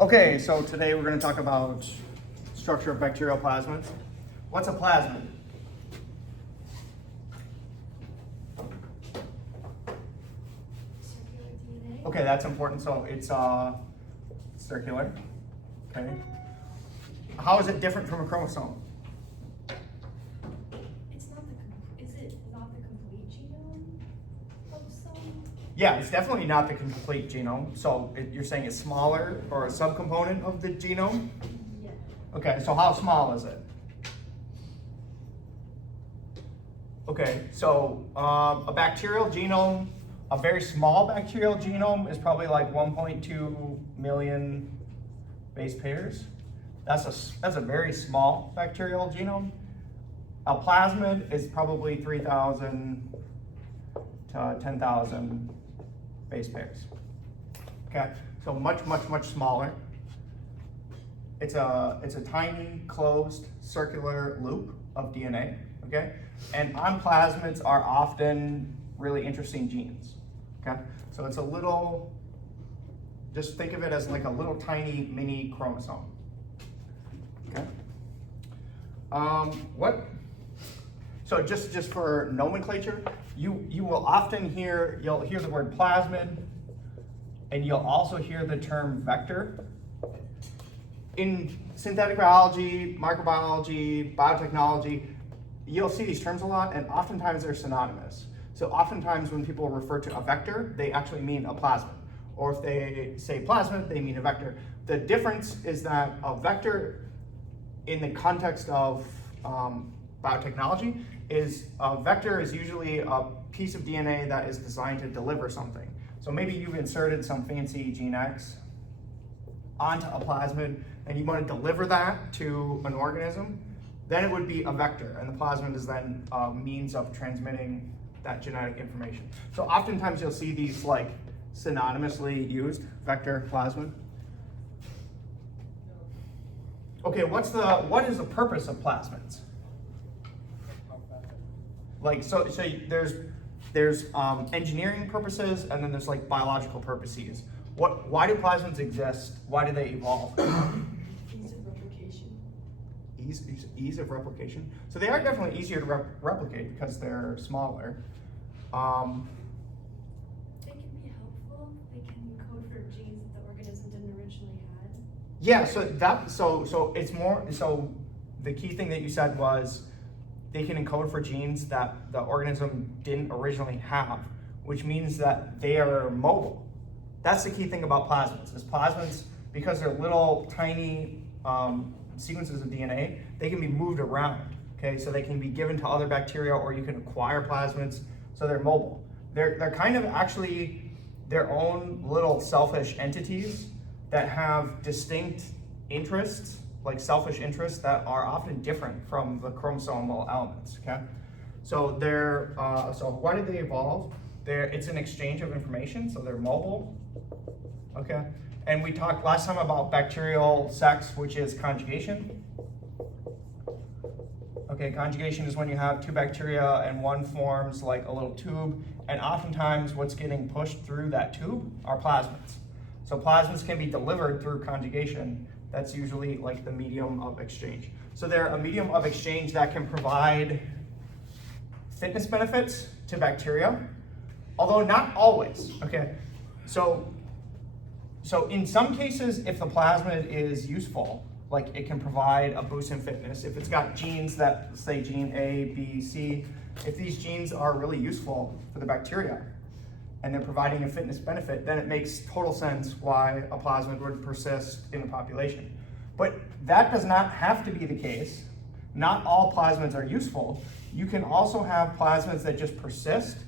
Okay, so today we're going to talk about structure of bacterial plasmids. What's a plasmid? Circular DNA. Okay, that's important. So it's circular. Okay. How is it different from a chromosome? Is it not the complete genome of some? Yeah, it's definitely not the complete genome. So you're saying it's smaller or a subcomponent of the genome? Yeah. Okay, so how small is it? Okay, so a bacterial genome, a very small bacterial genome is probably like 1.2 million base pairs. That's a very small bacterial genome. A plasmid is probably 3,000 to 10,000 base pairs. Okay, so much smaller. It's a tiny closed circular loop of DNA. Okay, and on plasmids are often really interesting genes. Okay, so it's a little. Just think of it as like a little tiny mini chromosome. Okay. So just for nomenclature, you will often you'll hear the word plasmid, and you'll also hear the term vector. In synthetic biology, microbiology, biotechnology, you'll see these terms a lot, and oftentimes they're synonymous. So oftentimes when people refer to a vector, they actually mean a plasmid. Or if they say plasmid, they mean a vector. The difference is that a vector, in the context of biotechnology, is a vector is usually a piece of DNA that is designed to deliver something. So maybe you've inserted some fancy gene X onto a plasmid, and you want to deliver that to an organism, then it would be a vector, and the plasmid is then a means of transmitting that genetic information. So oftentimes you'll see these like synonymously used, vector, plasmid. Okay, what is the purpose of plasmids? Like so there's engineering purposes, and then there's like biological purposes. Why do plasmids exist? Why do they evolve? Ease of replication. Ease of replication. So they are definitely easier to replicate because they're smaller. They can be helpful. They can code for genes that the organism didn't originally had. Yeah, so it's more, so the key thing that you said was they can encode for genes that the organism didn't originally have, which means that they are mobile. That's the key thing about plasmids, is plasmids, because they're little tiny sequences of DNA, they can be moved around, okay? So they can be given to other bacteria, or you can acquire plasmids, so they're mobile. They're kind of actually their own little selfish entities that have distinct interests, like selfish interests that are often different from the chromosomal elements, okay? So so why did they evolve? It's an exchange of information, so they're mobile, okay? And we talked last time about bacterial sex, which is conjugation. Okay, conjugation is when you have two bacteria and one forms like a little tube, and oftentimes what's getting pushed through that tube are plasmids. So plasmids can be delivered through conjugation. That's usually like the medium of exchange. So they're a medium of exchange that can provide fitness benefits to bacteria, although not always, okay? So in some cases, if the plasmid is useful, like it can provide a boost in fitness. If it's got genes that, say gene A, B, C, if these genes are really useful for the bacteria and they're providing a fitness benefit, then it makes total sense why a plasmid would persist in the population. But that does not have to be the case. Not all plasmids are useful. You can also have plasmids that just persist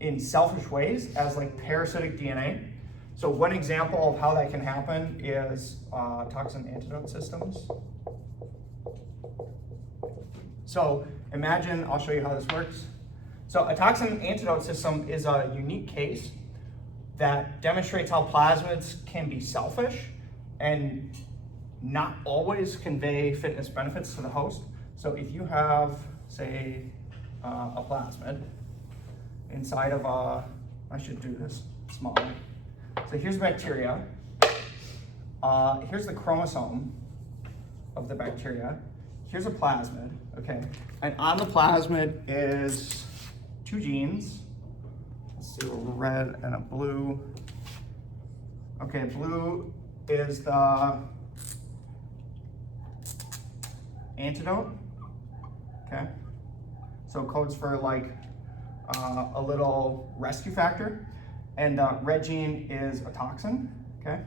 in selfish ways as like parasitic DNA. So one example of how that can happen is toxin antidote systems. So imagine, I'll show you how this works. So a toxin antidote system is a unique case that demonstrates how plasmids can be selfish and not always convey fitness benefits to the host. So if you have, say, a plasmid inside of I should do this smaller. So here's bacteria. here's the chromosome of the bacteria. Here's a plasmid, okay? And on the plasmid is 2 genes. Let's see, a red and a blue. Okay, blue is the antidote, okay? So it codes for like a little rescue factor. And the red gene is a toxin, okay?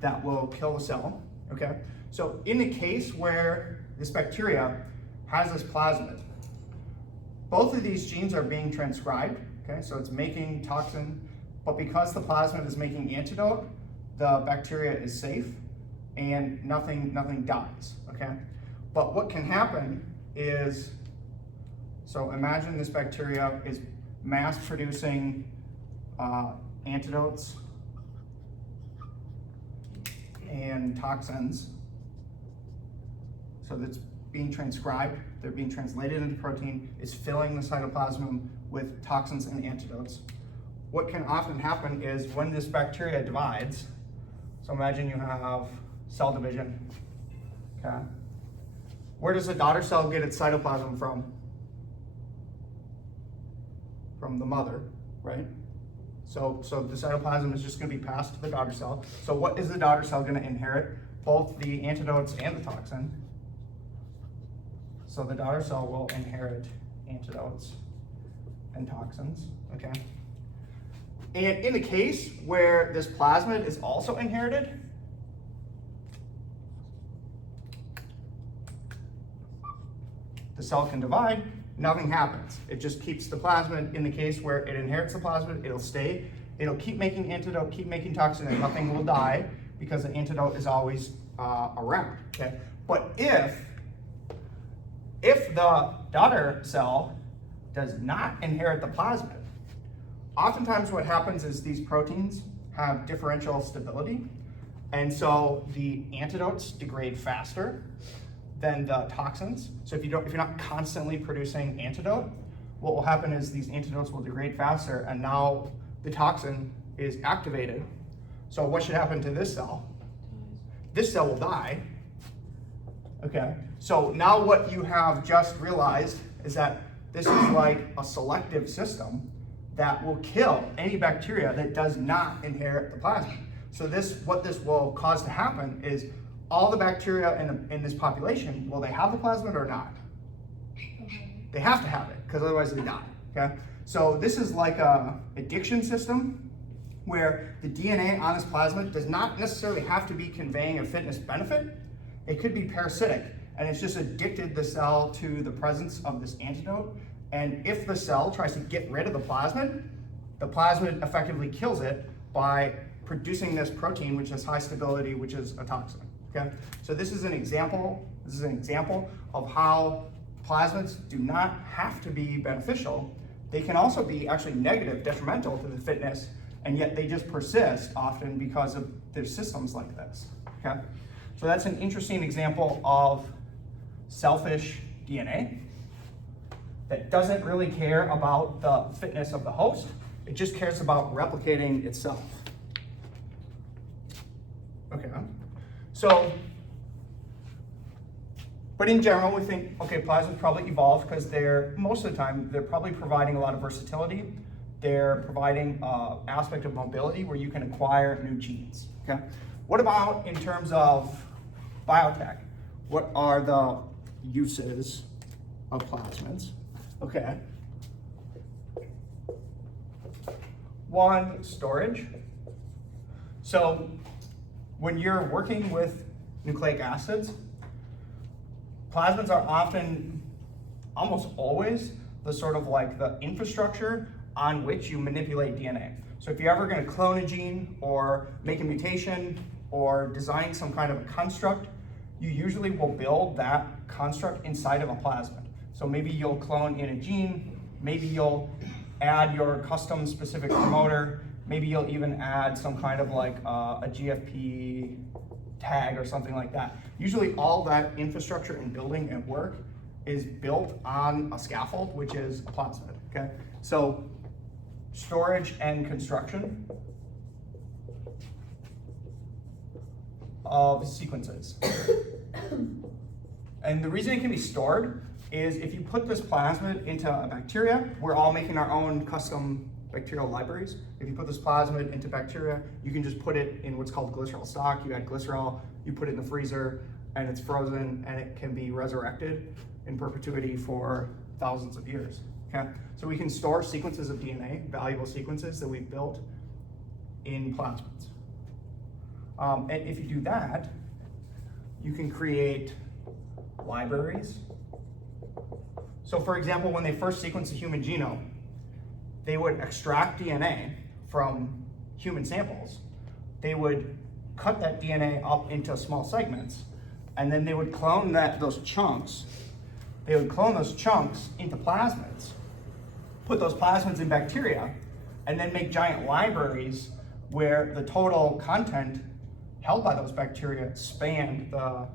That will kill the cell, okay? So in the case where this bacteria has this plasmid, both of these genes are being transcribed, okay? So it's making toxin, but because the plasmid is making antidote, the bacteria is safe and nothing dies, okay? But what can happen is, so imagine this bacteria is mass producing antidotes and toxins. So that's being transcribed, they're being translated into protein, is filling the cytoplasm with toxins and antidotes. What can often happen is when this bacteria divides, so imagine you have cell division, okay? Where does the daughter cell get its cytoplasm from? From the mother, right? So the cytoplasm is just going to be passed to the daughter cell. So what is the daughter cell going to inherit? Both the antidotes and the toxin. So the daughter cell will inherit antidotes and toxins, okay? And in the case where this plasmid is also inherited, the cell can divide, nothing happens. It just keeps the plasmid. In the case where it inherits the plasmid, it'll stay. It'll keep making antidote, keep making toxin, and nothing will die because the antidote is always around, okay? But if the daughter cell does not inherit the plasmid, oftentimes what happens is these proteins have differential stability, and so the antidotes degrade faster than the toxins. So if you're not constantly producing antidote, what will happen is these antidotes will degrade faster, and now the toxin is activated. So what should happen to this cell? This cell will die. Okay, so now what you have just realized is that this is like a selective system that will kill any bacteria that does not inherit the plasmid. So what this will cause to happen is all the bacteria in this population, will they have the plasmid or not? They have to have it, because otherwise they die, okay? So this is like a addiction system where the DNA on this plasmid does not necessarily have to be conveying a fitness benefit. It could be parasitic, and it's just addicted the cell to the presence of this antidote. And if the cell tries to get rid of the plasmid effectively kills it by producing this protein, which has high stability, which is a toxin. Okay, so this is an example. This is an example of how plasmids do not have to be beneficial. They can also be actually negative, detrimental to the fitness, and yet they just persist often because of their systems like this. Okay, so that's an interesting example of selfish DNA that doesn't really care about the fitness of the host. It just cares about replicating itself. Okay. So, but in general, we think, okay, plasmids probably evolved because most of the time, they're probably providing a lot of versatility. They're providing an aspect of mobility where you can acquire new genes, okay? What about in terms of biotech? What are the uses of plasmids? Okay. One, storage. So, when you're working with nucleic acids, plasmids are often, almost always, the sort of like the infrastructure on which you manipulate DNA. So if you're ever going to clone a gene or make a mutation or design some kind of a construct, you usually will build that construct inside of a plasmid. So maybe you'll clone in a gene, maybe you'll add your custom specific promoter, maybe you'll even add some kind of like a GFP tag or something like that. Usually all that infrastructure and building and work is built on a scaffold, which is a plasmid, okay? So storage and construction of sequences. And the reason it can be stored is if you put this plasmid into a bacteria, we're all making our own custom bacterial libraries. If you put this plasmid into bacteria, you can just put it in what's called glycerol stock. You add glycerol, you put it in the freezer, and it's frozen, and it can be resurrected in perpetuity for thousands of years. Okay? So we can store sequences of DNA, valuable sequences that we've built in plasmids. And if you do that, you can create libraries. So for example, when they first sequenced the human genome, they would extract DNA from human samples. They would cut that DNA up into small segments, and then they would clone those chunks. They would clone those chunks into plasmids, put those plasmids in bacteria, and then make giant libraries where the total content held by those bacteria spanned the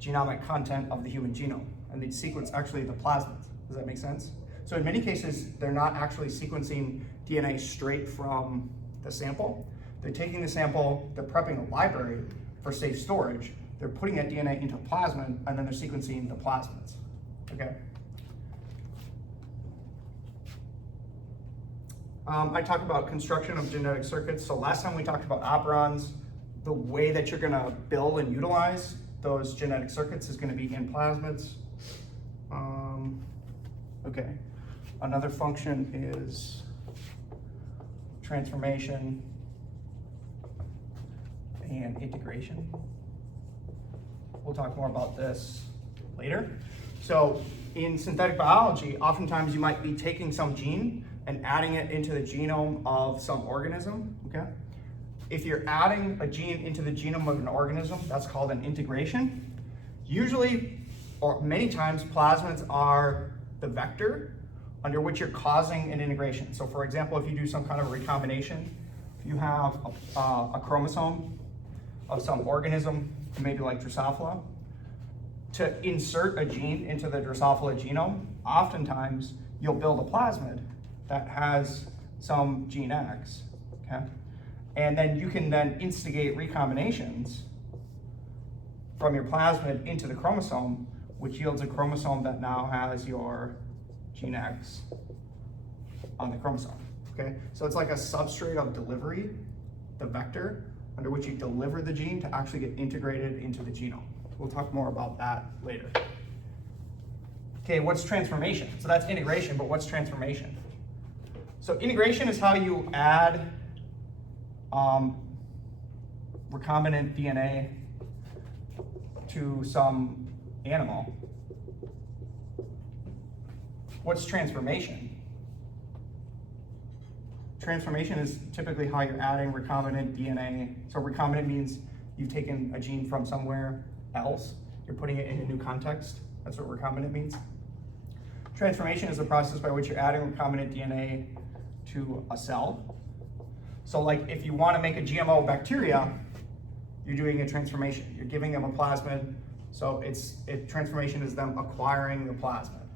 genomic content of the human genome. And they'd sequence actually the plasmids. Does that make sense? So in many cases, they're not actually sequencing DNA straight from the sample. They're taking the sample, they're prepping a library for safe storage, they're putting that DNA into a plasmid, and then they're sequencing the plasmids, okay? I talked about construction of genetic circuits. So last time we talked about operons. The way that you're gonna build and utilize those genetic circuits is gonna be in plasmids. Okay, another function is transformation and integration. We'll talk more about this later. So in synthetic biology, oftentimes you might be taking some gene and adding it into the genome of some organism, okay? If you're adding a gene into the genome of an organism, that's called an integration. Usually, or many times, plasmids are the vector under which you're causing an integration. So for example, if you do some kind of recombination, if you have a chromosome of some organism, maybe like Drosophila, to insert a gene into the Drosophila genome, oftentimes you'll build a plasmid that has some gene X, okay? And then you can then instigate recombinations from your plasmid into the chromosome, which yields a chromosome that now has your gene X on the chromosome, okay? So it's like a substrate of delivery, the vector, under which you deliver the gene to actually get integrated into the genome. We'll talk more about that later. Okay, what's transformation? So that's integration, but what's transformation? So integration is how you add recombinant DNA to some animal. What's transformation? Transformation is typically how you're adding recombinant DNA. So recombinant means you've taken a gene from somewhere else, you're putting it in a new context. That's what recombinant means. Transformation is the process by which you're adding recombinant DNA to a cell. So like if you want to make a GMO bacteria, you're doing a transformation. You're giving them a plasmid, so transformation is them acquiring the plasmid.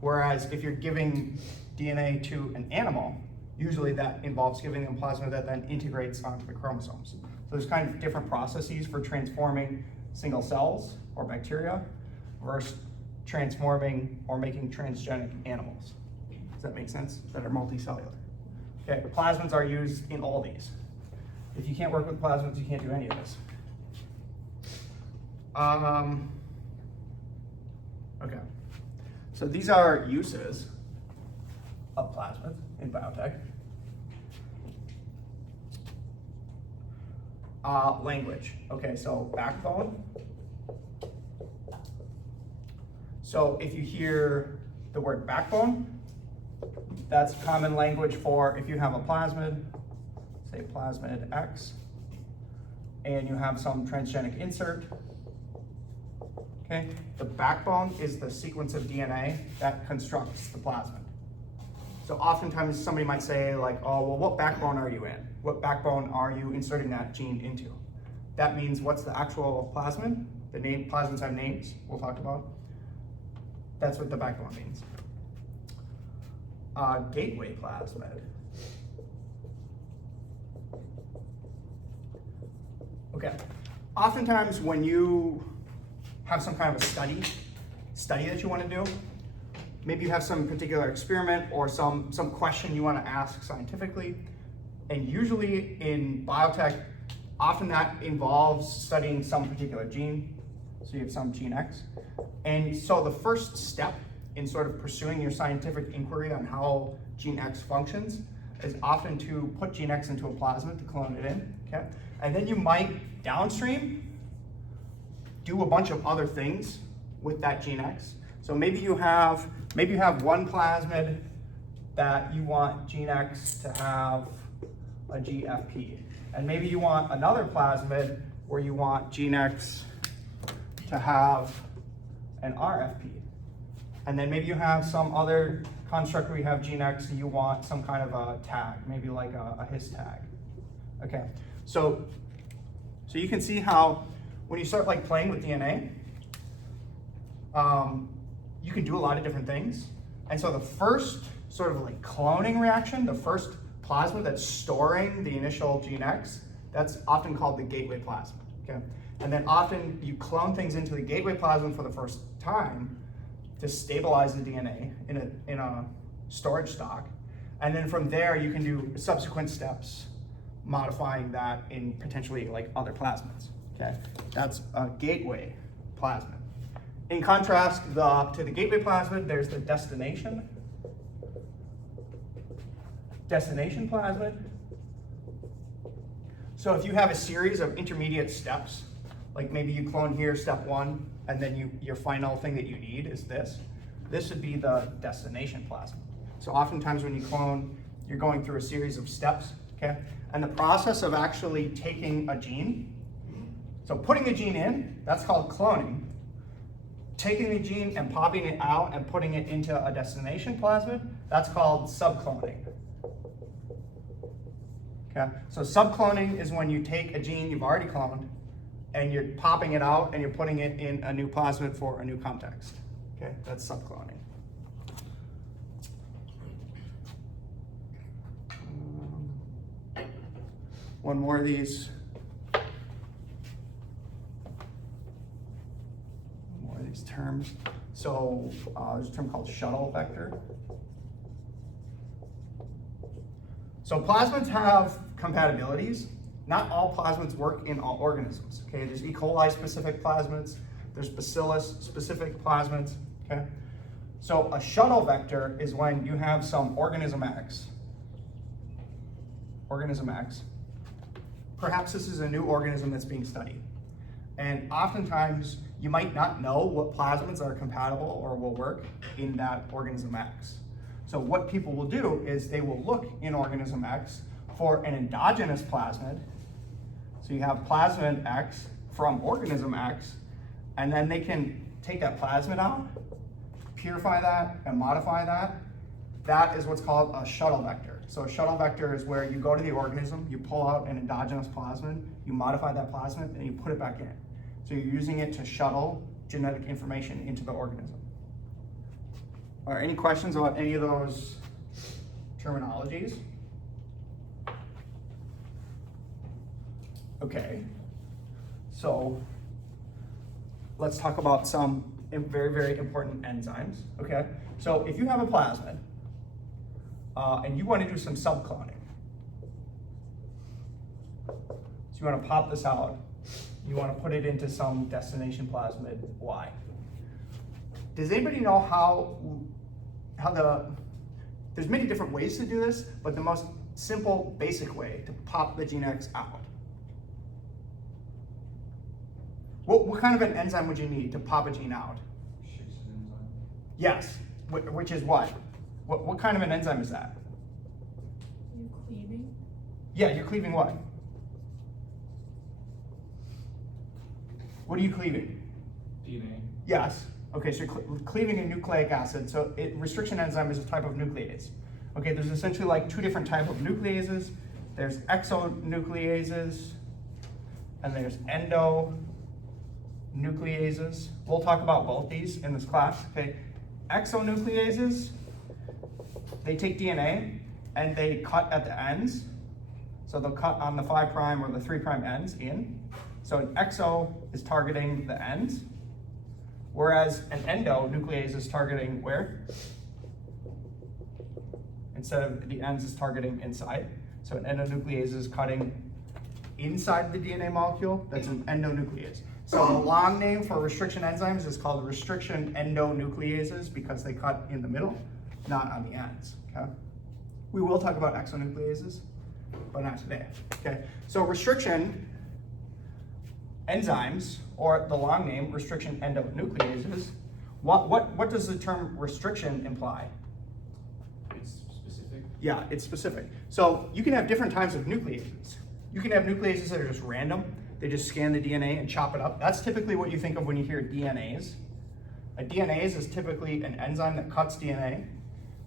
Whereas if you're giving DNA to an animal, usually that involves giving them plasmid that then integrates onto the chromosomes. So there's kind of different processes for transforming single cells or bacteria versus transforming or making transgenic animals. Does that make sense? That are multicellular. Okay, plasmids are used in all these. If you can't work with plasmids, you can't do any of this. Okay, so these are uses of plasmids in biotech. Language. Okay, so backbone. So if you hear the word backbone, that's common language for if you have a plasmid, say plasmid X, and you have some transgenic insert. Okay, the backbone is the sequence of DNA that constructs the plasmid. So oftentimes somebody might say like, oh, well, what backbone are you in? What backbone are you inserting that gene into? That means what's the actual plasmid? The name, plasmids have names, we'll talk about. That's what the backbone means. Gateway plasmid. Okay. Oftentimes when you have some kind of a study that you want to do, maybe you have some particular experiment or some question you want to ask scientifically, and usually in biotech, often that involves studying some particular gene. So you have some gene X. And so the first step in sort of pursuing your scientific inquiry on how gene X functions is often to put gene X into a plasmid to clone it in, okay? And then you might downstream do a bunch of other things with that gene X. So maybe you have one plasmid that you want gene X to have a GFP. And maybe you want another plasmid where you want gene X to have an RFP. And then maybe you have some other construct where you have gene X and you want some kind of a tag, maybe like a his tag. Okay, so you can see how when you start like playing with DNA, you can do a lot of different things. And so the first sort of like cloning reaction, the first plasmid that's storing the initial gene X, that's often called the gateway plasmid, okay? And then often you clone things into the gateway plasmid for the first time to stabilize the DNA in a storage stock. And then from there you can do subsequent steps modifying that in potentially like other plasmids, okay? That's a gateway plasmid. In contrast to the gateway plasmid, there's the destination plasmid. So if you have a series of intermediate steps, like maybe you clone here, step 1, and then your final thing that you need is this. This would be the destination plasmid. So oftentimes when you clone, you're going through a series of steps, okay? And the process of actually taking a gene, so putting a gene in, that's called cloning. Taking the gene and popping it out and putting it into a destination plasmid, that's called subcloning. Okay, so subcloning is when you take a gene you've already cloned and you're popping it out and you're putting it in a new plasmid for a new context. Okay, that's subcloning. One more of these. Terms. So there's a term called shuttle vector. So plasmids have compatibilities. Not all plasmids work in all organisms. Okay, there's E. coli specific plasmids, there's Bacillus specific plasmids. Okay, so a shuttle vector is when you have some organism X. Perhaps this is a new organism that's being studied. And oftentimes, you might not know what plasmids are compatible or will work in that organism X. So what people will do is they will look in organism X for an endogenous plasmid. So you have plasmid X from organism X, and then they can take that plasmid out, purify that, and modify that. That is what's called a shuttle vector. So a shuttle vector is where you go to the organism, you pull out an endogenous plasmid, you modify that plasmid, and you put it back in. So you're using it to shuttle genetic information into the organism. Are any questions about any of those terminologies? Okay, so let's talk about some very, very important enzymes, okay? So if you have a plasmid and you want to do some subcloning, so you want to pop this out, you want to put it into some destination plasmid Y. Does anybody know there's many different ways to do this, but the most simple, basic way to pop the gene X out? What kind of an enzyme would you need to pop a gene out? Yes, which is what? What kind of an enzyme is that? You're cleaving? Yeah, you're cleaving what? What are you cleaving? DNA. Yes. Okay, so you're cleaving a nucleic acid. So restriction enzyme is a type of nuclease. Okay, there's essentially like two different types of nucleases. There's exonucleases and there's endonucleases. We'll talk about both these in this class. Okay, exonucleases, they take DNA and they cut at the ends. So they'll cut on the 5' or the 3' ends in. So an exo is targeting the ends, whereas an endonuclease is targeting where? Instead of the ends is targeting inside. So an endonuclease is cutting inside the DNA molecule. That's an endonuclease. So the long name for restriction enzymes is called restriction endonucleases because they cut in the middle, not on the ends, okay? We will talk about exonucleases, but not today, okay? So restriction enzymes, or the long name, restriction endonucleases, what does the term restriction imply? It's specific. Yeah, it's specific. So you can have different types of nucleases. You can have nucleases that are just random. They just scan the DNA and chop it up. That's typically what you think of when you hear DNase. A DNase is typically an enzyme that cuts DNA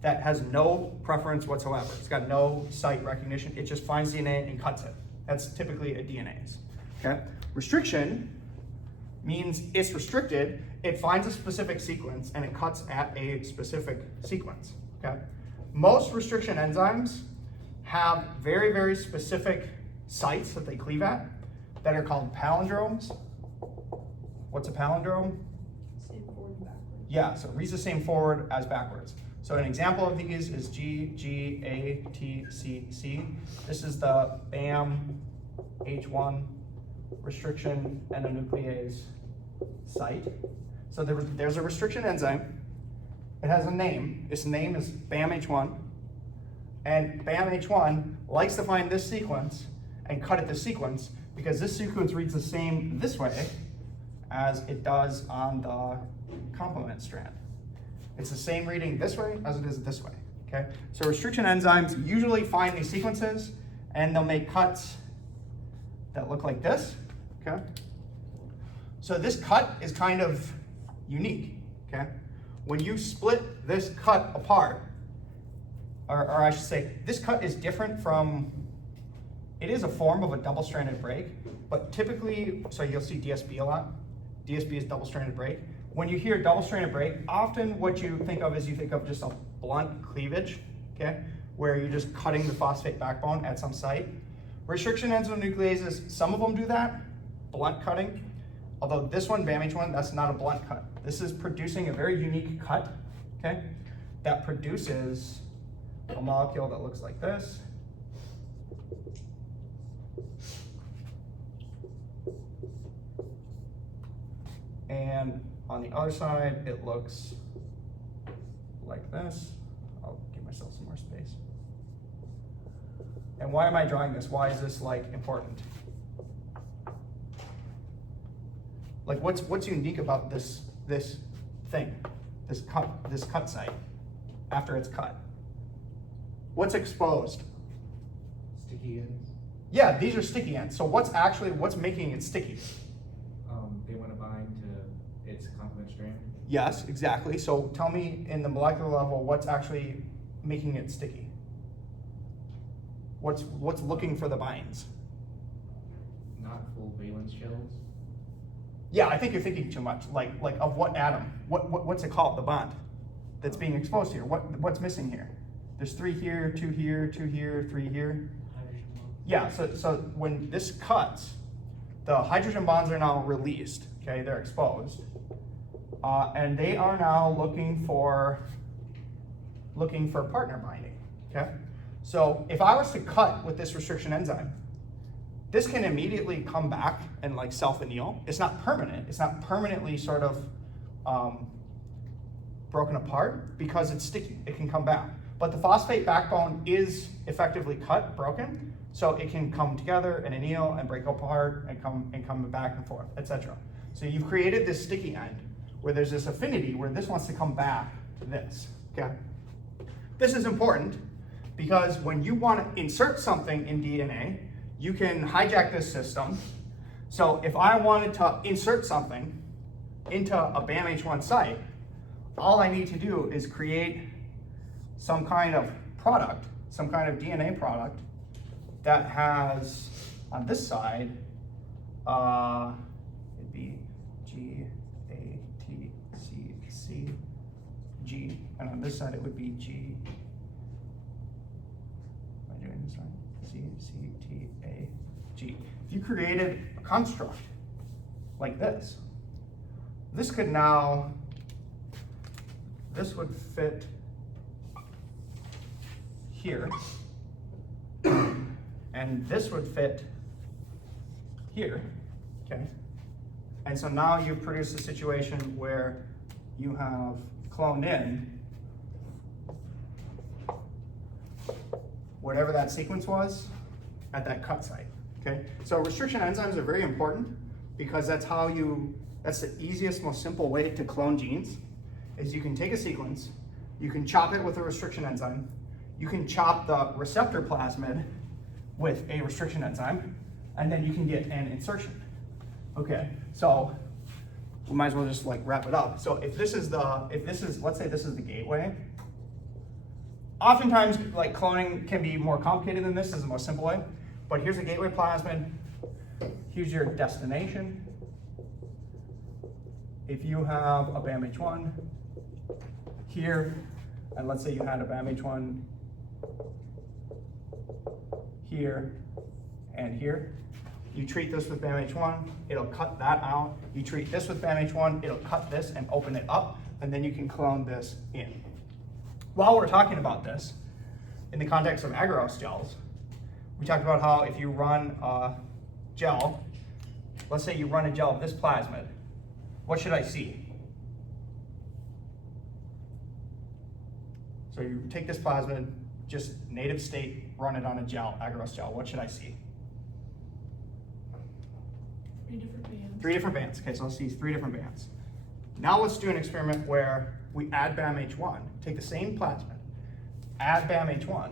that has no preference whatsoever. It's got no site recognition. It just finds DNA and cuts it. That's typically a DNase. Okay? Restriction means it's restricted. It finds a specific sequence and it cuts at a specific sequence. Okay? Most restriction enzymes have very, very specific sites that they cleave at that are called palindromes. What's a palindrome? Same forward and backward. Yeah, so it reads the same forward as backwards. So an example of these is G, G, A, T, C, C. This is the BAMHI restriction endonuclease site. So there's a restriction enzyme. It has a name. Its name is BAMHI. And BAMHI likes to find this sequence and cut at this sequence because this sequence reads the same this way as it does on the complement strand. It's the same reading this way as it is this way, okay? So restriction enzymes usually find these sequences and they'll make cuts that look like this, okay? So this cut is kind of unique, okay? When you split this cut apart, or I should say, this cut is different from, it is a form of a double-stranded break, but typically, so you'll see DSB a lot. DSB is double-stranded break. When you hear double-stranded break, often what you think of is you think of just a blunt cleavage, okay? Where you're just cutting the phosphate backbone at some site. Restriction endonucleases, some of them do that, blunt cutting. Although this one, BAMHI, that's not a blunt cut. This is producing a very unique cut, okay? That produces a molecule that looks like this. And on the other side, it looks like this. I'll give myself some more space. And why am I drawing this? Why is this like important? Like what's unique about this thing, this cut site after it's cut? What's exposed? Sticky ends. Yeah, these are sticky ends. So what's making it sticky? They want to bind to its complement strand. Yes, exactly. So tell me in the molecular level, what's actually making it sticky? What's looking for the binds? Not full valence shells. Yeah, I think you're thinking too much. Like of what atom? What's it called? The bond that's being exposed here. What's missing here? There's 3 here, 2 here, 2 here, 3 here. Yeah. So when this cuts, the hydrogen bonds are now released. Okay, they're exposed, and they are now looking for partner binding. Okay. So if I was to cut with this restriction enzyme, this can immediately come back and like self-anneal. It's not permanent. It's not permanently sort of broken apart because it's sticky. It can come back. But the phosphate backbone is effectively broken, so it can come together and anneal and break apart and come back and forth, etc. So you've created this sticky end where there's this affinity where this wants to come back to this. Okay. This is important because when you want to insert something in DNA, you can hijack this system. So if I wanted to insert something into a BAMHI site, all I need to do is create some kind of product, some kind of DNA product that has, on this side, it'd be G, A, T, C, C, G, and on this side it would be G, am I doing this right? C, C, T, A, G. If you created a construct like this. This could now, this would fit here, and this would fit here, okay? And so now you've produced a situation where you have cloned in whatever that sequence was at that cut site, okay? So restriction enzymes are very important because that's the easiest, most simple way to clone genes, is you can take a sequence, you can chop it with a restriction enzyme, you can chop the receptor plasmid with a restriction enzyme, and then you can get an insertion. Okay, so we might as well just like wrap it up. So if this is, let's say this is the gateway. Oftentimes, like cloning can be more complicated than this. This is the most simple way. But here's a gateway plasmid. Here's your destination. If you have a BAMH1 here, and let's say you had a BAMH1 here and here, you treat this with BAMH1, it'll cut that out. You treat this with BAMH1, it'll cut this and open it up, and then you can clone this in. While we're talking about this, in the context of agarose gels, we talked about how if you run a gel, let's say you run a gel of this plasmid, what should I see? So you take this plasmid, just native state, run it on a gel, agarose gel, what should I see? 3 different bands. 3 different bands. Okay, so let's see 3 different bands. Now let's do an experiment where we add BAMH1, take the same plasmid, add BAMH1.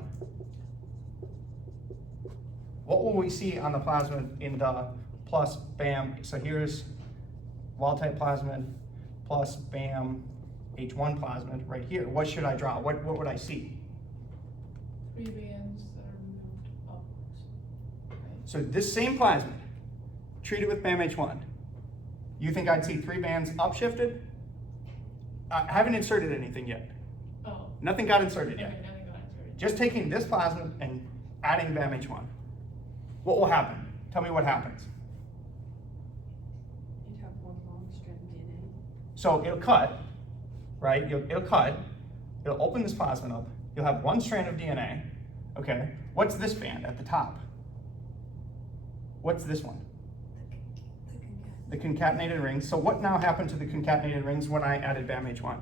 What will we see on the plasmid in the plus BAM? So here's wild type plasmid plus BAMH1 plasmid right here. What should I draw? What would I see? 3 bands that are moved upwards. Right? So this same plasmid, treated with BAMH1, you think I'd see 3 bands upshifted? I haven't inserted anything yet. Oh. Nothing got inserted yet. Okay, nothing got inserted. Just taking this plasmid and adding BAMH1. What will happen? Tell me what happens. You'd have one long strand of DNA. So it'll cut, right? It'll cut, it'll open this plasmid up, you'll have 1 strand of DNA, okay? What's this band at the top? What's this one? The concatenated rings. So what now happened to the concatenated rings when I added BAMH1?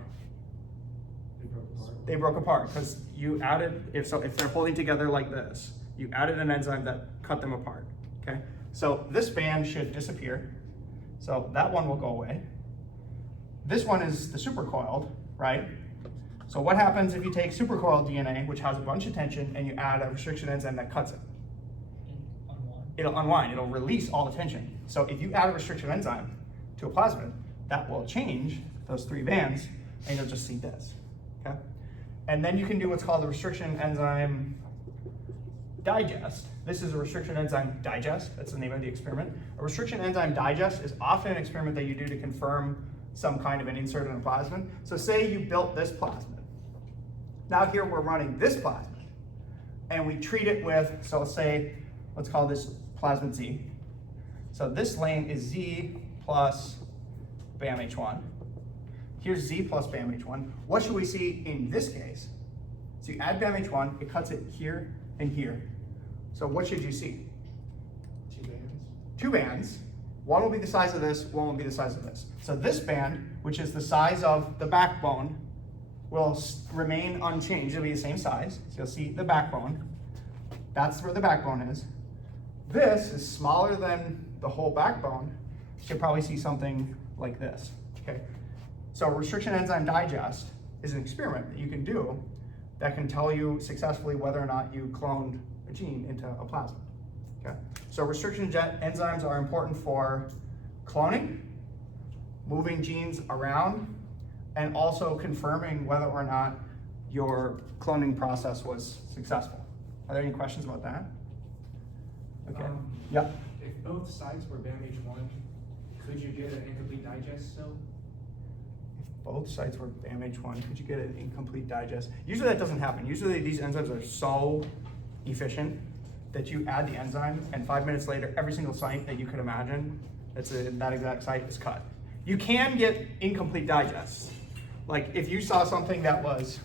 They broke apart because you added, if they're holding together like this, you added an enzyme that cut them apart, okay? So this band should disappear. So that one will go away. This one is the supercoiled, right? So what happens if you take supercoiled DNA, which has a bunch of tension, and you add a restriction enzyme that cuts it? It'll unwind, it'll release all the tension. So if you add a restriction enzyme to a plasmid, that will change those 3 bands, and you'll just see this, okay? And then you can do what's called a restriction enzyme digest. This is a restriction enzyme digest, that's the name of the experiment. A restriction enzyme digest is often an experiment that you do to confirm some kind of an insert in a plasmid. So say you built this plasmid. Now here we're running this plasmid, and we treat it with, so let's call this plasmid Z. So this lane is Z plus BAMH1. Here's Z plus BAMH1. What should we see in this case? So you add BAMH1, it cuts it here and here. So what should you see? 2 bands. 2 bands. One will be the size of this, one will be the size of this. So this band, which is the size of the backbone, will remain unchanged. It'll be the same size. So you'll see the backbone. That's where the backbone is. This is smaller than the whole backbone. You can probably see something like this, okay? So restriction enzyme digest is an experiment that you can do that can tell you successfully whether or not you cloned a gene into a plasmid, okay? So restriction enzymes are important for cloning, moving genes around, and also confirming whether or not your cloning process was successful. Are there any questions about that? Okay. Yep. If both sides were BAMH1, could you get an incomplete digest still? If both sites were BAMH1, could you get an incomplete digest? Usually that doesn't happen. Usually these enzymes are so efficient that you add the enzyme and 5 minutes later, every single site that you could imagine That's that exact site is cut. You can get incomplete digests. Like if you saw something that was,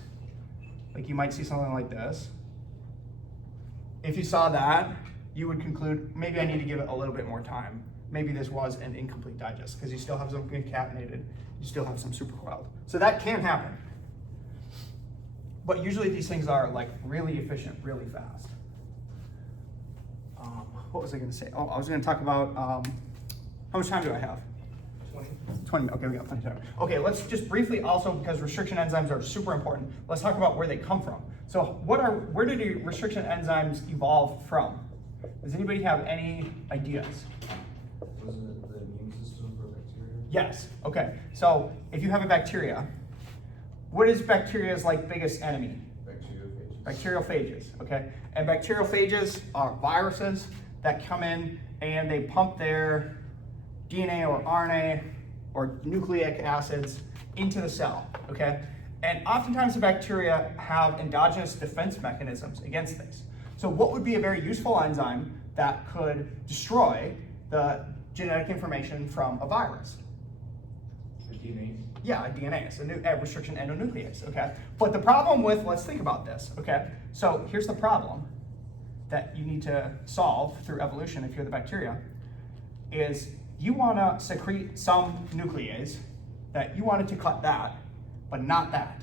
like you might see something like this. If you saw that, you would conclude, maybe I need to give it a little bit more time. Maybe this was an incomplete digest because you still have some concatenated, you still have some supercoiled. So that can happen. But usually these things are like really efficient, really fast. What was I gonna say? Oh, I was gonna talk about, how much time do I have? 20, okay, we got plenty of time. Okay, let's just briefly also, because restriction enzymes are super important, let's talk about where they come from. So where did the restriction enzymes evolve from? Does anybody have any ideas? Was it the immune system for bacteria? Yes, okay. So if you have a bacteria, what is bacteria's like biggest enemy? Bacteriophages. Bacteriophages, okay? And bacteriophages are viruses that come in and they pump their DNA or RNA or nucleic acids into the cell, okay? And oftentimes the bacteria have endogenous defense mechanisms against this. So what would be a very useful enzyme that could destroy the genetic information from a virus? The DNA. Yeah, a DNase, a restriction endonuclease, okay? But the problem with, let's think about this, okay? So here's the problem that you need to solve through evolution if you're the bacteria, is you wanna secrete some nuclease that you wanted to cut that, but not that,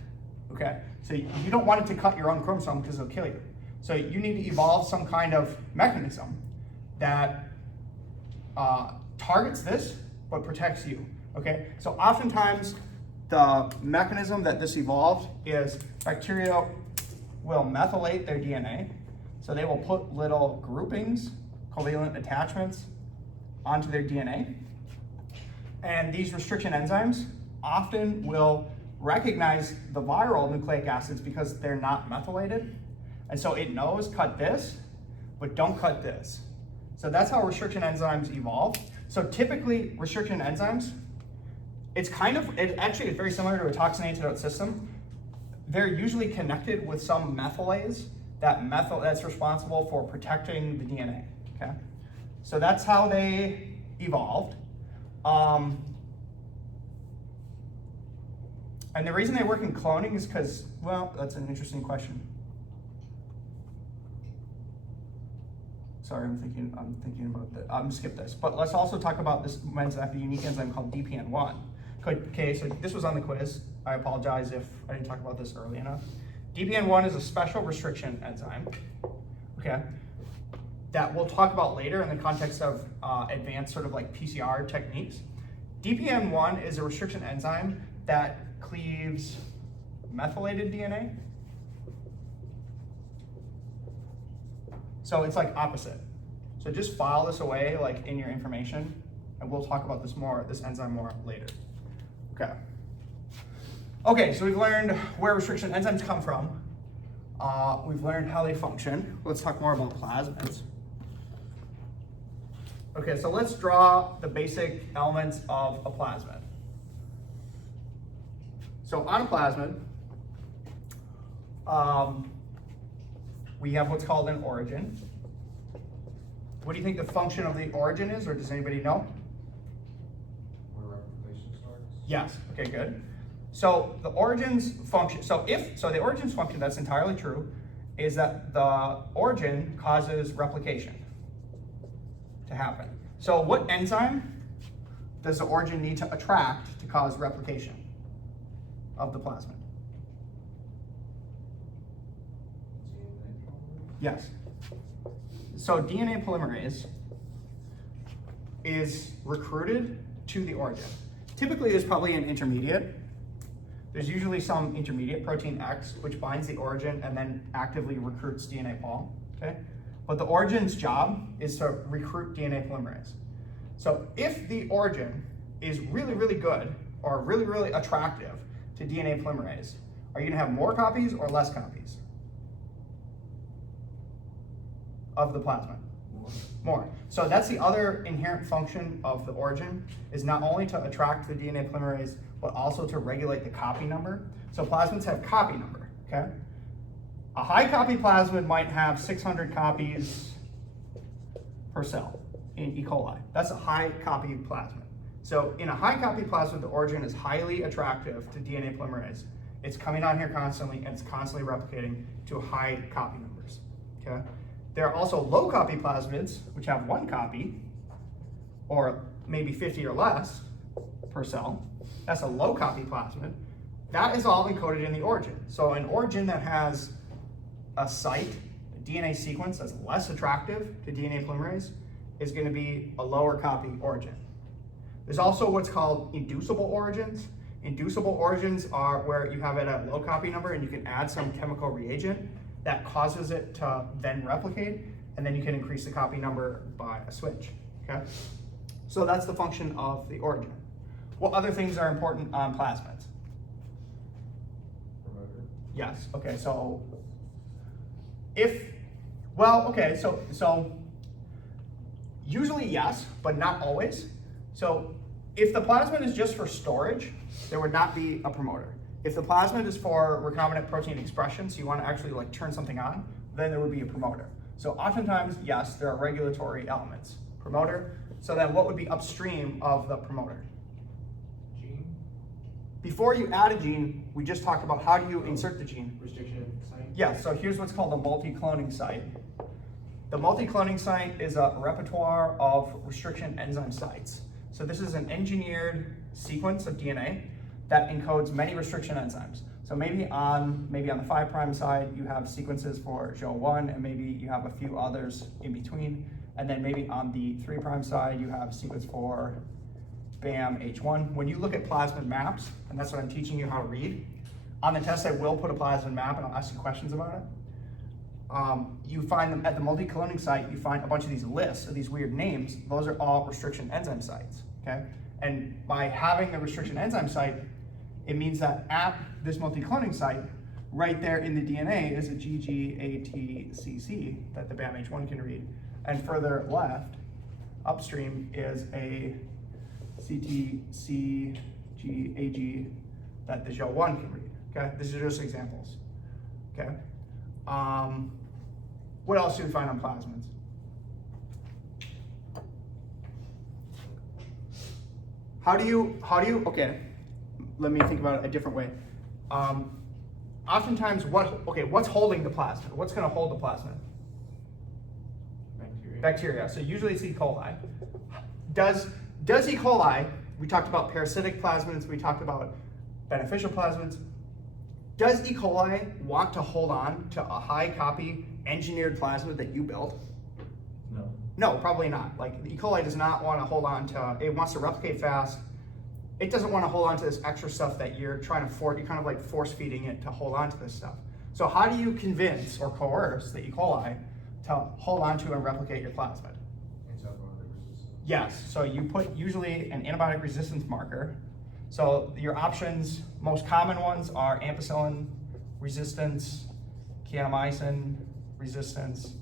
okay? So you don't want it to cut your own chromosome because it'll kill you. So you need to evolve some kind of mechanism that targets this, but protects you, okay? So oftentimes, the mechanism that this evolved is bacteria will methylate their DNA. So they will put little groupings, covalent attachments, onto their DNA. And these restriction enzymes often will recognize the viral nucleic acids because they're not methylated. And so it knows, cut this, but don't cut this. So that's how restriction enzymes evolve. So typically, restriction enzymes, it's very similar to a toxin antidote system. They're usually connected with some methylase that's responsible for protecting the DNA, okay? So that's how they evolved. And the reason they work in cloning is because, well, that's an interesting question. Sorry, I'm thinking about that. I'm gonna skip this, but let's also talk about this enzyme, the unique enzyme called DPN1. Okay, so this was on the quiz. I apologize if I didn't talk about this early enough. DPN1 is a special restriction enzyme, okay, that we'll talk about later in the context of advanced sort of like PCR techniques. DPN1 is a restriction enzyme that cleaves methylated DNA. So it's like opposite. So just file this away like in your information, and we'll talk about this enzyme more later. Okay. Okay, so we've learned where restriction enzymes come from. We've learned how they function. Let's talk more about plasmids. Okay, so let's draw the basic elements of a plasmid. So on a plasmid, we have what's called an origin. What do you think the function of the origin is, or does anybody know? Where replication starts? Yes, okay, good. So the origin's function, the origin's function, that's entirely true, is that the origin causes replication to happen. So what enzyme does the origin need to attract to cause replication of the plasmid? Yes. So DNA polymerase is recruited to the origin. Typically, there's probably an intermediate. There's usually some intermediate, protein X, which binds the origin and then actively recruits DNA pol, okay? But the origin's job is to recruit DNA polymerase. So if the origin is really, really good or really, really attractive to DNA polymerase, are you gonna have more copies or less copies of the plasmid? More. So that's the other inherent function of the origin, is not only to attract the DNA polymerase, but also to regulate the copy number. So plasmids have copy number, okay? A high copy plasmid might have 600 copies per cell in E. coli. That's a high copy plasmid. So in a high copy plasmid, the origin is highly attractive to DNA polymerase. It's coming on here constantly, and it's constantly replicating to high copy numbers, okay? There are also low copy plasmids, which have 1 copy, or maybe 50 or less per cell. That's a low copy plasmid. That is all encoded in the origin. So an origin that has a site, a DNA sequence that's less attractive to DNA polymerase is going to be a lower copy origin. There's also what's called inducible origins. Inducible origins are where you have it at a low copy number and you can add some chemical reagent that causes it to then replicate, and then you can increase the copy number by a switch, okay? So that's the function of the origin. What other things are important on plasmids? Promoter. Yes, okay, so so usually yes, but not always. So if the plasmid is just for storage, there would not be a promoter. If the plasmid is for recombinant protein expression, so you want to actually like turn something on, then there would be a promoter. So oftentimes, yes, there are regulatory elements. Promoter, so then what would be upstream of the promoter? Gene, Before you add a gene, we just talked about how do you insert the gene. restriction site. Yeah, so here's what's called a multi-cloning site. The multi-cloning site is a repertoire of restriction enzyme sites. So this is an engineered sequence of DNA that encodes many restriction enzymes. So maybe on the 5' side, you have sequences for Jo1, and maybe you have a few others in between. And then maybe on the 3' side, you have a sequence for BAMHI. When you look at plasmid maps, and that's what I'm teaching you how to read, on the test I will put a plasmid map and I'll ask you questions about it. You find them at the multi-cloning site, you find a bunch of these lists of these weird names. Those are all restriction enzyme sites, okay? And by having the restriction enzyme site, it means that at this multi-cloning site, right there in the DNA is a GGATCC that the BAMHI can read. And further left, upstream, is a CTCGAG that the Jo1 can read, okay? These are just examples, okay? What else do we find on plasmids? Okay, let me think about it a different way. Oftentimes, what's holding the plasmid? What's gonna hold the plasmid? Bacteria. Bacteria, so usually it's E. coli. Does E. coli, we talked about parasitic plasmids, we talked about beneficial plasmids. Does E. coli want to hold on to a high copy engineered plasmid that you built? No. No, probably not. Like E. coli does not want to hold on to, it wants to replicate fast. It doesn't want to hold on to this extra stuff that you're trying to you're kind of like force feeding it to hold on to this stuff. So how do you convince or coerce the E. coli to hold on to and replicate your plasmid? Antibiotic resistance. Yes, so you put usually an antibiotic resistance marker. So your options, most common ones are ampicillin resistance, kanamycin resistance,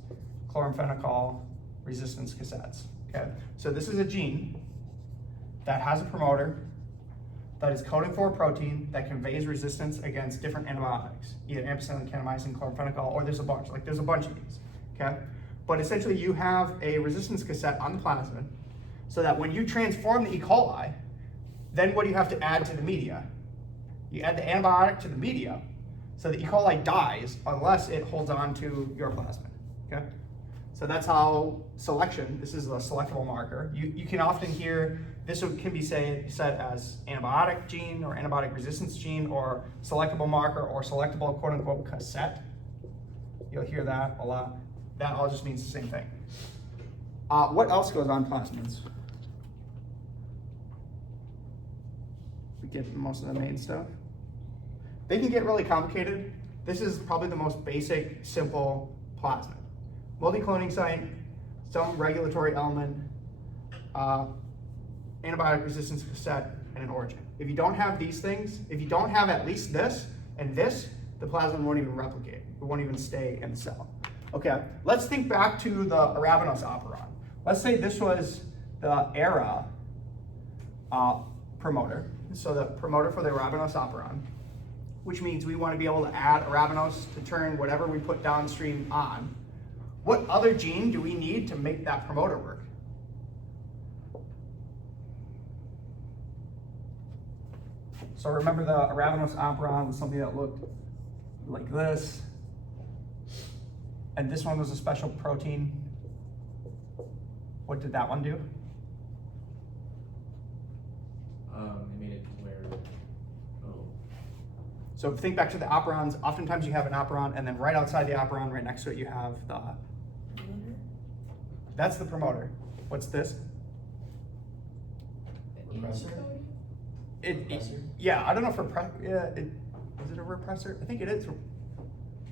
chloramphenicol resistance cassettes, okay? So this is a gene that has a promoter that is coding for a protein that conveys resistance against different antibiotics, either ampicillin, kanamycin, chloramphenicol, or there's a bunch of these, okay? But essentially you have a resistance cassette on the plasmid so that when you transform the E. coli, then what do you have to add to the media? You add the antibiotic to the media so that E. coli dies unless it holds on to your plasmid, okay? So that's how selection, this is a selectable marker. You can often hear, this can be said as antibiotic gene or antibiotic resistance gene or selectable marker or selectable quote unquote cassette. You'll hear that a lot. That all just means the same thing. What else goes on plasmids? We get most of the main stuff. They can get really complicated. This is probably the most basic, simple plasmid. Multi-cloning site, some regulatory element, antibiotic resistance cassette, and an origin. If you don't have these things, if you don't have at least this and this, the plasmid won't even replicate. It won't even stay in the cell. Okay, let's think back to the arabinose operon. Let's say this was the ARA promoter. So the promoter for the arabinose operon, which means we want to be able to add arabinose to turn whatever we put downstream on. What other gene do we need to make that promoter work? So remember the arabinose operon was something that looked like this. And this one was a special protein. What did that one do? It made it to where, oh, So think back to the operons. Oftentimes you have an operon, and then right outside the operon, right next to it, you have the. That's the promoter. What's this? Repressor? Repressor? Yeah, I don't know if is it a repressor? I think it is.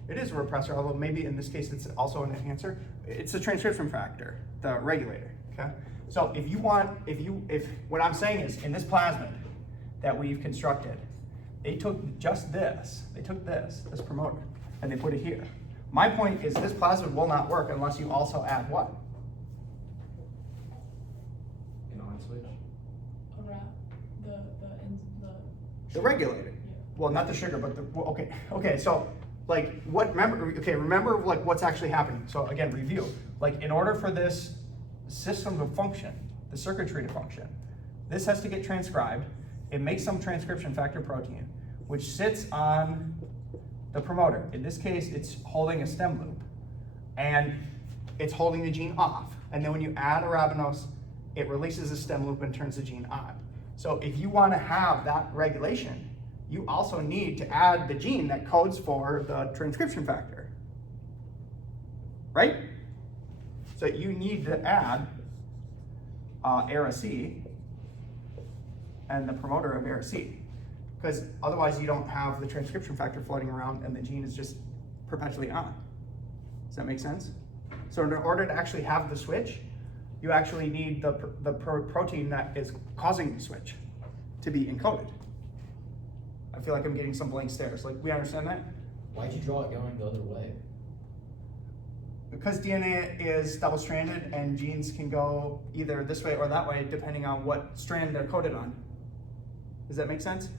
It is a repressor, although maybe in this case it's also an enhancer. It's a transcription factor, the regulator. Okay. So if what I'm saying is in this plasmid that we've constructed, they took just this. They took this promoter, and they put it here. My point is this plasmid will not work unless you also add what? an on switch. The regulator. Well, not the sugar, but the, well, okay, so like remember like what's actually happening. So again, review. Like in order for this system to function, the circuitry to function, this has to get transcribed. It makes some transcription factor protein, which sits on the promoter. In this case, it's holding a stem loop, and it's holding the gene off. And then when you add arabinose, it releases the stem loop and turns the gene on. So if you want to have that regulation, you also need to add the gene that codes for the transcription factor, right? So you need to add AraC and the promoter of AraC, because otherwise you don't have the transcription factor floating around and the gene is just perpetually on. Does that make sense? So in order to actually have the switch, you actually need the protein that is causing the switch to be encoded. I feel like I'm getting some blank stares. Like, we understand that? Why'd you draw it going the other way? Because DNA is double-stranded and genes can go either this way or that way depending on what strand they're coded on. Does that make sense?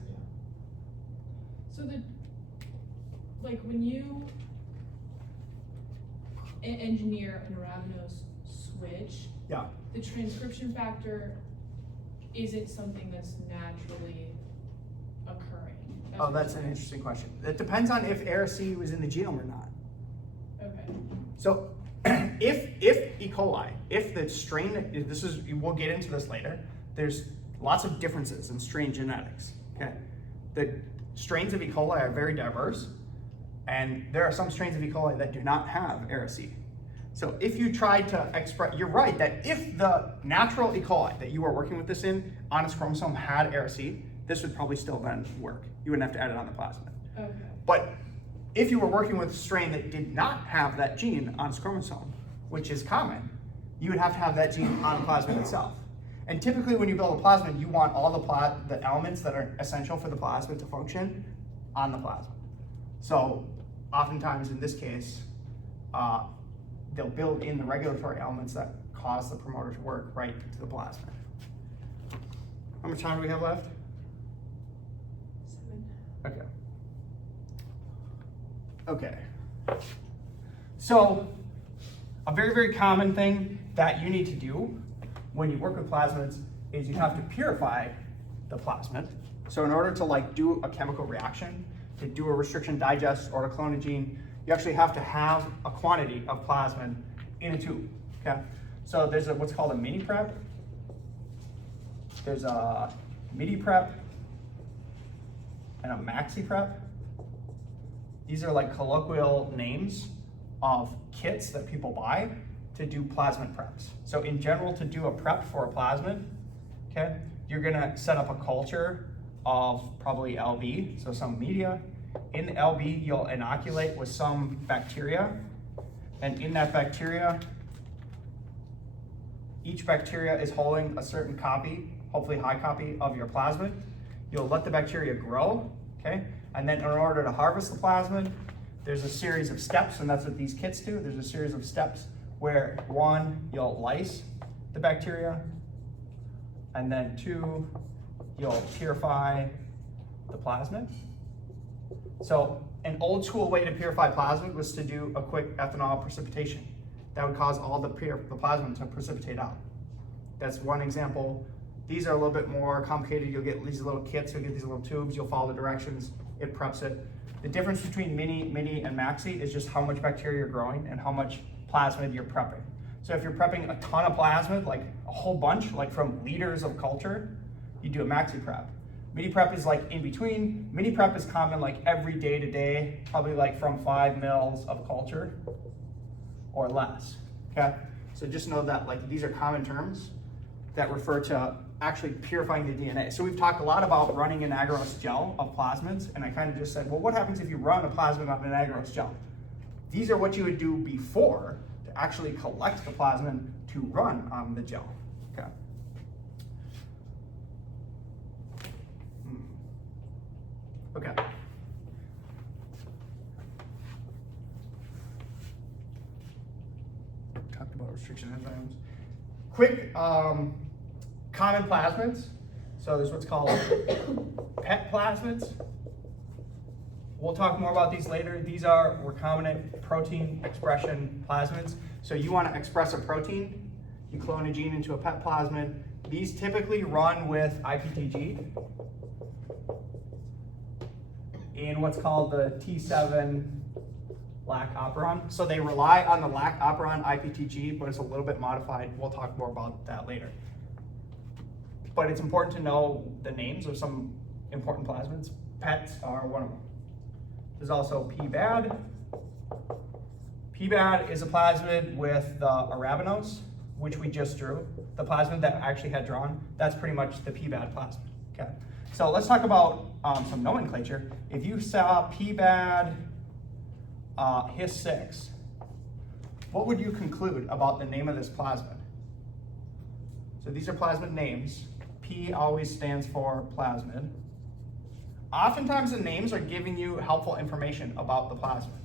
So when you engineer an arabinose switch, Yeah. the transcription factor isn't something that's naturally occurring. Oh, that's an interesting question. It depends on if AraC was in the genome or not. Okay. So if E. coli, if the strain, we'll get into this later, there's lots of differences in strain genetics, okay? The strains of E. coli are very diverse, and there are some strains of E. coli that do not have AraC. So if you tried to express, you're right that if the natural E. coli that you were working with this in on its chromosome had AraC, this would probably still then work. You wouldn't have to add it on the plasmid. Okay. But if you were working with a strain that did not have that gene on its chromosome, which is common, you would have to have that gene on the plasmid itself. And typically when you build a plasmid, you want all the elements that are essential for the plasmid to function on the plasmid. So oftentimes in this case, they'll build in the regulatory elements that cause the promoter to work right into the plasmid. How much time do we have left? 7. Okay. So a very, very common thing that you need to do when you work with plasmids is you have to purify the plasmid. So in order to do a chemical reaction, to do a restriction digest or to clone a gene, you actually have to have a quantity of plasmid in a tube, okay? So there's what's called a mini prep. There's a Midi prep and a Maxi prep. These are like colloquial names of kits that people buy to do plasmid preps. So in general, to do a prep for a plasmid, okay, you're gonna set up a culture of probably LB, so some media. In the LB, you'll inoculate with some bacteria, and in that bacteria, each bacteria is holding a certain copy, hopefully high copy, of your plasmid. You'll let the bacteria grow, okay? And then in order to harvest the plasmid, there's a series of steps, and that's what these kits do. There's a series of steps where 1, you'll lyse the bacteria, and then 2, you'll purify the plasmid. So an old school way to purify plasmid was to do a quick ethanol precipitation. That would cause all the plasmid to precipitate out. That's one example. These are a little bit more complicated. You'll get these little kits, you'll get these little tubes, you'll follow the directions, it preps it. The difference between Midi, and Maxi is just how much bacteria you're growing and how much plasmid you're prepping. So if you're prepping a ton of plasmid, like a whole bunch, like from liters of culture, you do a Maxi prep. Midi prep is like in between. Midi prep is common like every day to day, probably like from 5 mils of culture or less, okay? So just know that like these are common terms that refer to actually purifying the DNA. So we've talked a lot about running an agarose gel of plasmids, and I kind of just said, well, what happens if you run a plasmid on an agarose gel? These are what you would do before to actually collect the plasmid to run on the gel, okay? Okay. Talked about restriction enzymes. Quick, common plasmids. So there's what's called PET plasmids. We'll talk more about these later. These are recombinant protein expression plasmids. So you want to express a protein, you clone a gene into a PET plasmid. These typically run with IPTG in what's called the T7 lac operon. So they rely on the lac operon IPTG, but it's a little bit modified. We'll talk more about that later. But it's important to know the names of some important plasmids. PETs are one of them. There's also PBAD. PBAD is a plasmid with the arabinose, which we just drew. The plasmid that actually had drawn, that's pretty much the PBAD plasmid, okay? So let's talk about some nomenclature. If you saw PBAD His6, what would you conclude about the name of this plasmid? So these are plasmid names. P always stands for plasmid. Oftentimes the names are giving you helpful information about the plasmid.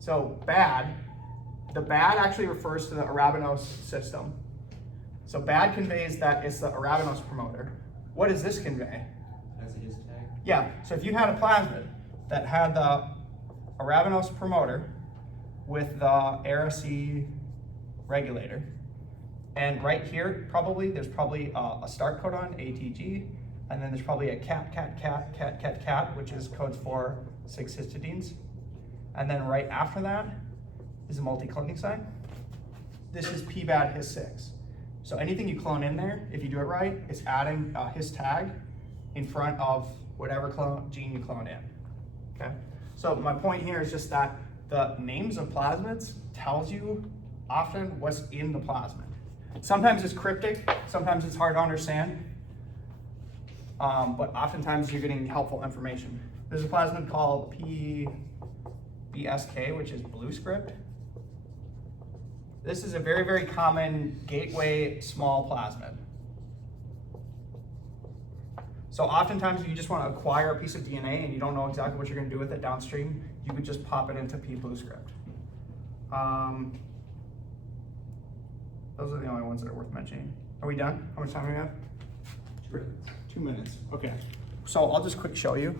So BAD, the BAD actually refers to the arabinose system. So BAD conveys that it's the arabinose promoter. What does this convey? Has a his tag? Yeah, so if you had a plasmid that had the arabinose promoter with the AraC regulator, and right here, there's probably a start codon, ATG, and then there's probably a cat, which is codes for 6 histidines. And then right after that is a multi-cloning site. This is PBAD His6. So anything you clone in there, if you do it right, is adding his tag in front of whatever gene you clone in, okay? So my point here is just that the names of plasmids tells you often what's in the plasmid. Sometimes it's cryptic, sometimes it's hard to understand, but oftentimes you're getting helpful information. There's a plasmid called PBSK, which is blue script. This is a very, very common gateway small plasmid. So oftentimes if you just want to acquire a piece of DNA and you don't know exactly what you're going to do with it downstream, you could just pop it into P blue script. Those are the only ones that are worth mentioning. Are we done? How much time do we have? 2 minutes. 2 minutes, okay. So I'll just quick show you.